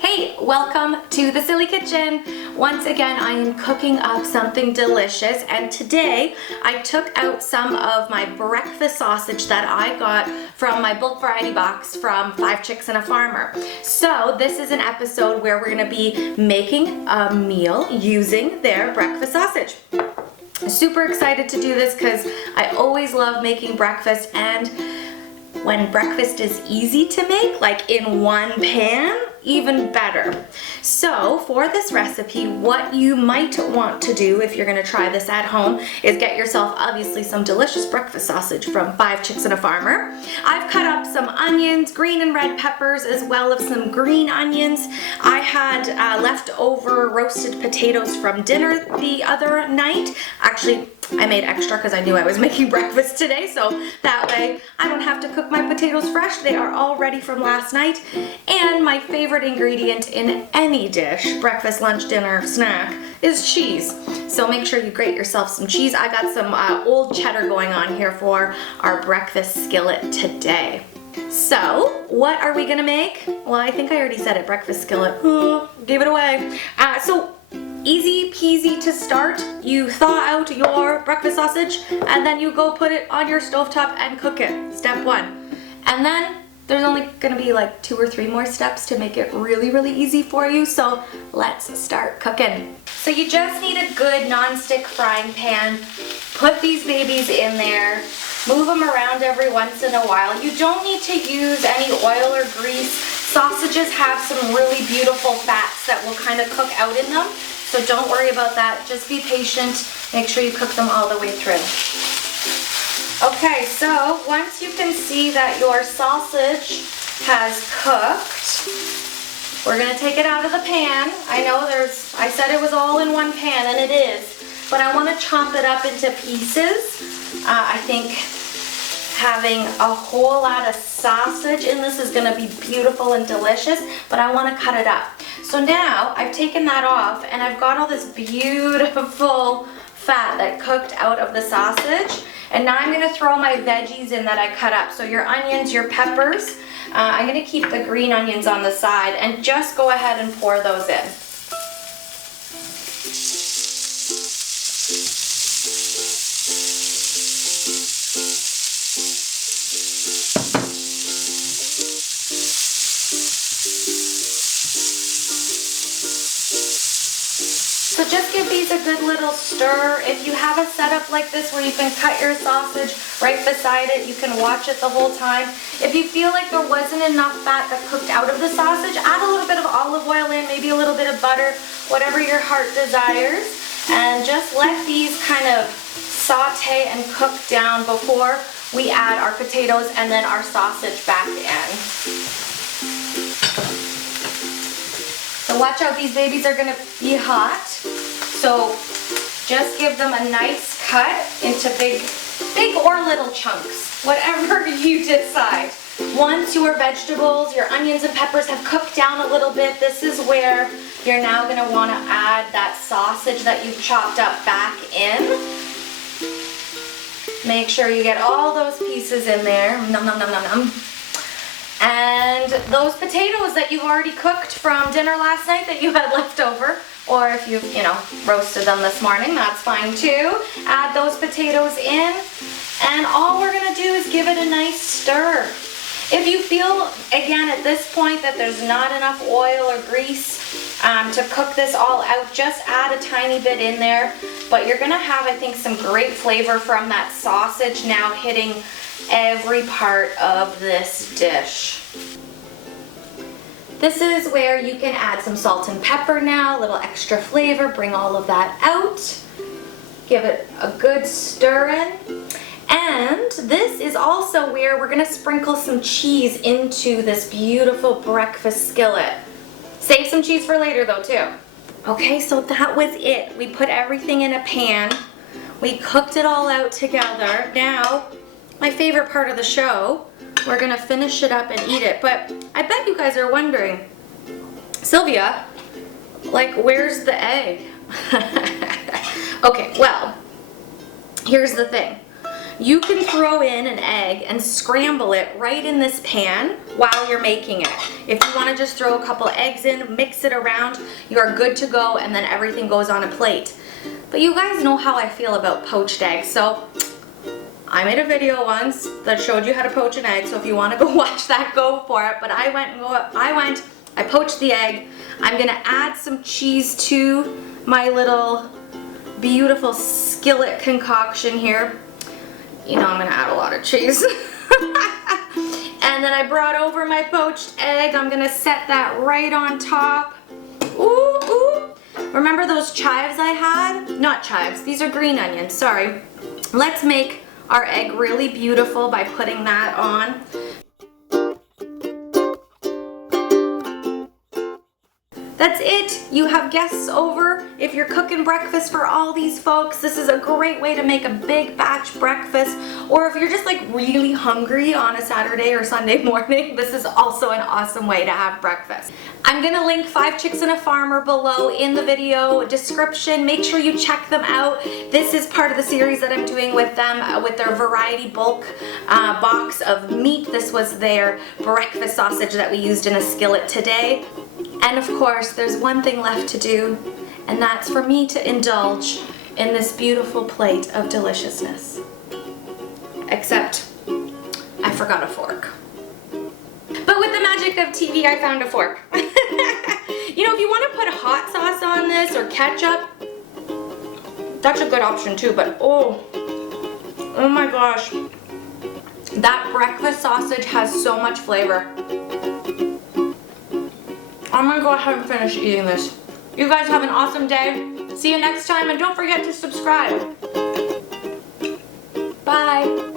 Hey, welcome to the Silly Kitchen. Once again, I am cooking up something delicious, and today I took out some of my breakfast sausage that I got from my bulk variety box from 5 Chicks and a Farmer. So this is an episode where we're gonna be making a meal using their breakfast sausage. Super excited to do this because I always love making breakfast, and when breakfast is easy to make, like in one pan, even better. So for this recipe, what you might want to do if you're gonna try this at home is get yourself obviously some delicious breakfast sausage from 5 Chicks and a Farmer. I've cut up some onions, green and red peppers, as well as some green onions. I had leftover roasted potatoes from dinner the other night. Actually, I made extra because I knew I was making breakfast today, so that way I don't have to cook my potatoes fresh. They are all ready from last night. And my favorite ingredient in any dish, breakfast, lunch, dinner, snack, is cheese. So make sure you grate yourself some cheese. I got some old cheddar going on here for our breakfast skillet today. So, what are we gonna make? Well, I think I already said it, breakfast skillet. Gave it away. Easy peasy to start. You thaw out your breakfast sausage and then you go put it on your stovetop and cook it. Step 1. And then there's only gonna be like 2 or 3 more steps to make it really, really easy for you. So let's start cooking. So you just need a good non-stick frying pan. Put these babies in there. Move them around every once in a while. You don't need to use any oil or grease. Sausages have some really beautiful fats that will kind of cook out in them. So don't worry about that. Just be patient. Make sure you cook them all the way through. Okay, so once you can see that your sausage has cooked, we're gonna take it out of the pan. I know I said it was all in one pan, and it is, but I wanna chop it up into pieces. I think having a whole lot of sausage in this is gonna be beautiful and delicious, but I wanna cut it up. So now I've taken that off and I've got all this beautiful fat that cooked out of the sausage. And now I'm gonna throw my veggies in that I cut up. So your onions, your peppers, I'm gonna keep the green onions on the side and just go ahead and pour those in. So just give these a good little stir. If you have a setup like this where you can cut your sausage right beside it, you can watch it the whole time. If you feel like there wasn't enough fat that cooked out of the sausage, add a little bit of olive oil in, maybe a little bit of butter, whatever your heart desires, and just let these kind of saute and cook down before we add our potatoes and then our sausage back in. So watch out, these babies are gonna be hot. So just give them a nice cut into big or little chunks, whatever you decide. Once your vegetables, your onions and peppers have cooked down a little bit, this is where you're now gonna wanna add that sausage that you've chopped up back in. Make sure you get all those pieces in there. Nom nom nom nom nom. And those potatoes that you've already cooked from dinner last night that you had left over, or if you've, roasted them this morning, that's fine too. Add those potatoes in, and all we're gonna do is give it a nice stir. If you feel, again, at this point that there's not enough oil or grease to cook this all out, just add a tiny bit in there. But you're gonna have, I think, some great flavor from that sausage now hitting every part of this dish. This is where you can add some salt and pepper now, a little extra flavor, bring all of that out. Give it a good stir in. And this is also where we're gonna sprinkle some cheese into this beautiful breakfast skillet. Save some cheese for later though too. Okay, so that was it. We put everything in a pan. We cooked it all out together. Now, my favorite part of the show, we're gonna finish it up and eat it. But I bet you guys are wondering, Sylvia, like, where's the egg? Okay, well, here's the thing. You can throw in an egg and scramble it right in this pan while you're making it. If you want to just throw a couple eggs in, mix it around, you're good to go, and then everything goes on a plate. But you guys know how I feel about poached eggs, so I made a video once that showed you how to poach an egg, so if you want to go watch that, go for it. But I poached the egg. I'm gonna add some cheese to my little beautiful skillet concoction here. You know I'm gonna add a lot of cheese. And then I brought over my poached egg. I'm gonna set that right on top. Ooh, ooh. Remember those chives I had? Not chives, these are green onions, sorry. Let's make our egg really beautiful by putting that on. That's it. You have guests over. If you're cooking breakfast for all these folks, this is a great way to make a big batch breakfast. Or if you're just like really hungry on a Saturday or Sunday morning, this is also an awesome way to have breakfast. I'm gonna link 5 Chicks and a Farmer below in the video description. Make sure you check them out. This is part of the series that I'm doing with them with their variety bulk box of meat. This was their breakfast sausage that we used in a skillet today. And of course, there's one thing left to do, and that's for me to indulge in this beautiful plate of deliciousness. Except, I forgot a fork. But with the magic of TV, I found a fork. You know, if you want to put hot sauce on this or ketchup, that's a good option too, but oh my gosh. That breakfast sausage has so much flavor. I'm gonna go ahead and finish eating this. You guys have an awesome day. See you next time, and don't forget to subscribe. Bye.